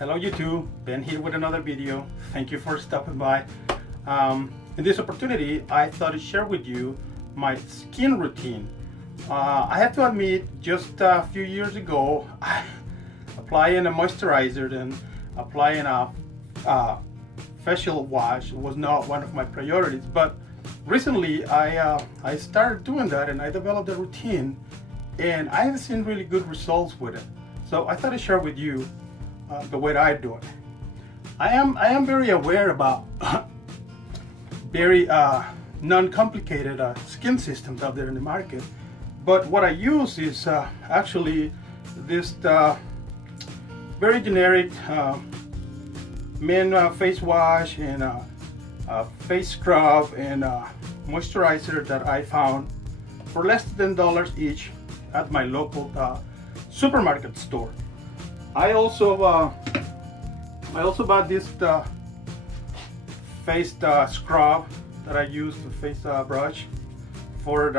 Hello YouTube, Ben here with another video. Thank you for stopping by. In this opportunity, I thought to share with you my skin routine. I have to admit, just a few years ago, applying a moisturizer and applying a facial wash was not one of my priorities. But recently, I started doing that and I developed a routine, and I have seen really good results with it. So I thought to share with you the way I do it. I am very aware about very non-complicated skin systems out there in the market, but what I use is actually this very generic men face wash and face scrub and moisturizer that I found for less than $10 each at my local supermarket store. I also bought this face scrub that I use to face brush for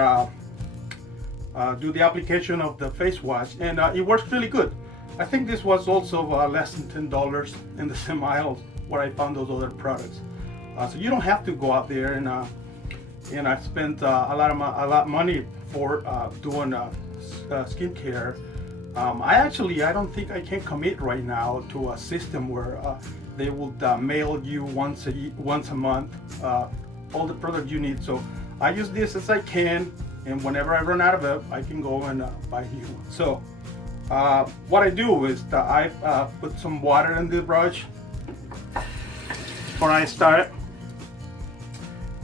do the application of the face wash, and it works really good. I think this was also less than $10 in the same aisle where I found those other products. So you don't have to go out there and I spent a lot of money for doing skincare. I don't think I can commit right now to a system where they would mail you once a month all the products you need. So I use this as I can, and whenever I run out of it, I can go and buy new one. So what I do is that I put some water in the brush before I start,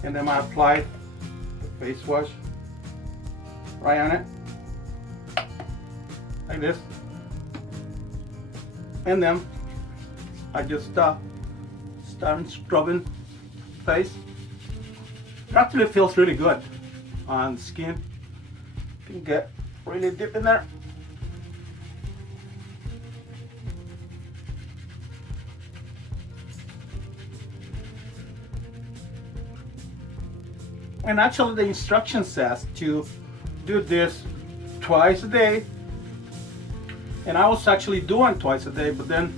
and then I apply the face wash right on it, like this, and then I just start scrubbing face. It actually feels really good on the skin. You can get really deep in there. And actually the instruction says to do this twice a day. And I was actually doing twice a day, but then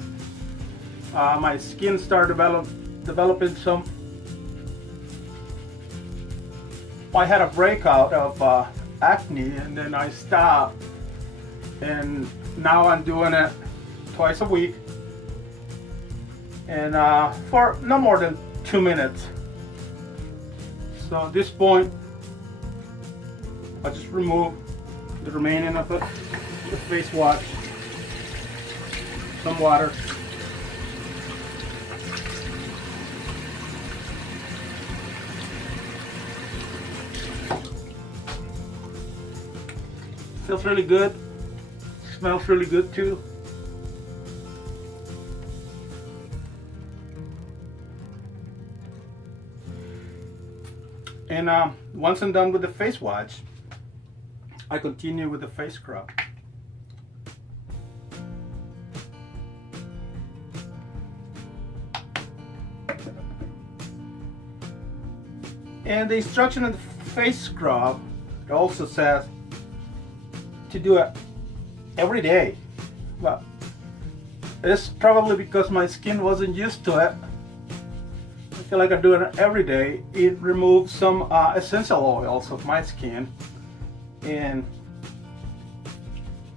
my skin started developing some. I had a breakout of acne, and then I stopped, and now I'm doing it twice a week, and for no more than 2 minutes. So at this point, I just remove the remaining of it, the face wash, some water. Feels really good. Smells really good too. And once I'm done with the face wash, I continue with the face scrub. And the instruction on the face scrub, it also says to do it every day. But it's probably because my skin wasn't used to it. I feel like I'm doing it every day. It removes some essential oils of my skin, and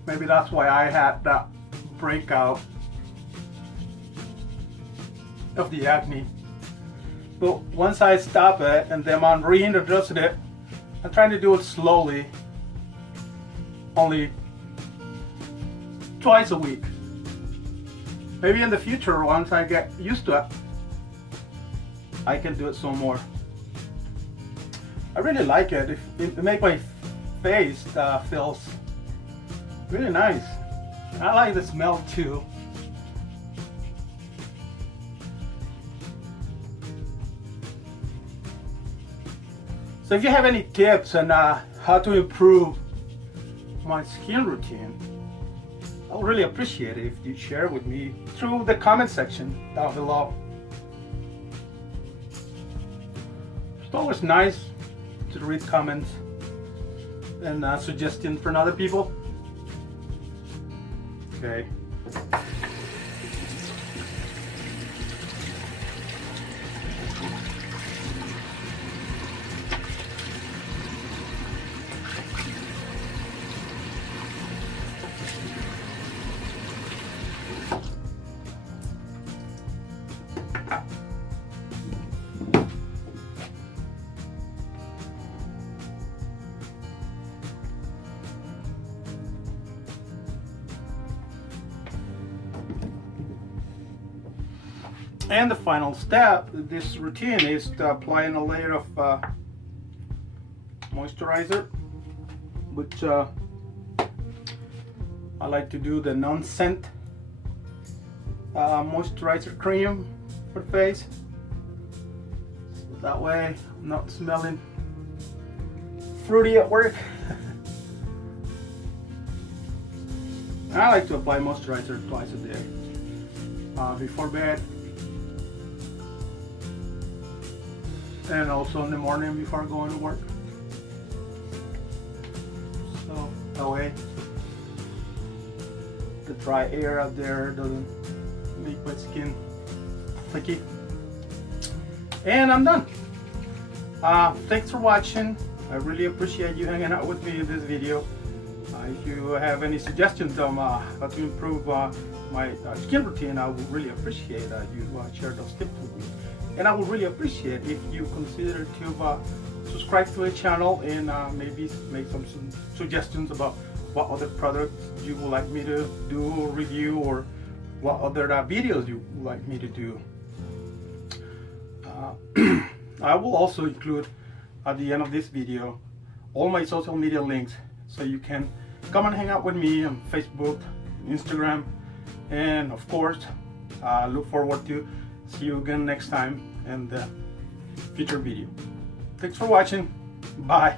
maybe that's why I had that breakout of the acne. But once I stop it and then I'm reintroducing it, I'm trying to do it slowly, only twice a week. Maybe in the future, once I get used to it, I can do it some more. I really like it. It makes my face feels really nice. I like the smell too. So if you have any tips on how to improve my skin routine, I would really appreciate it if you share with me through the comment section down below. It's always nice to read comments and suggestions from other people. Okay. And the final step, this routine, is to apply a layer of moisturizer, which I like to do the non-scent moisturizer cream for the face. So that way I'm not smelling fruity at work. I like to apply moisturizer twice a day, before bed and also in the morning before going to work. So that way the dry air out there doesn't make my skin flaky. And I'm done. Thanks for watching. I really appreciate you hanging out with me in this video. If you have any suggestions on how to improve my skin routine, I would really appreciate you share those tips with me. And I would really appreciate if you consider to subscribe to the channel and maybe make some suggestions about what other products you would like me to do or review, or what other videos you would like me to do. I will also include at the end of this video all my social media links, so you can come and hang out with me on Facebook, Instagram, and of course look forward to see you again next time in the future video. Thanks for watching. Bye.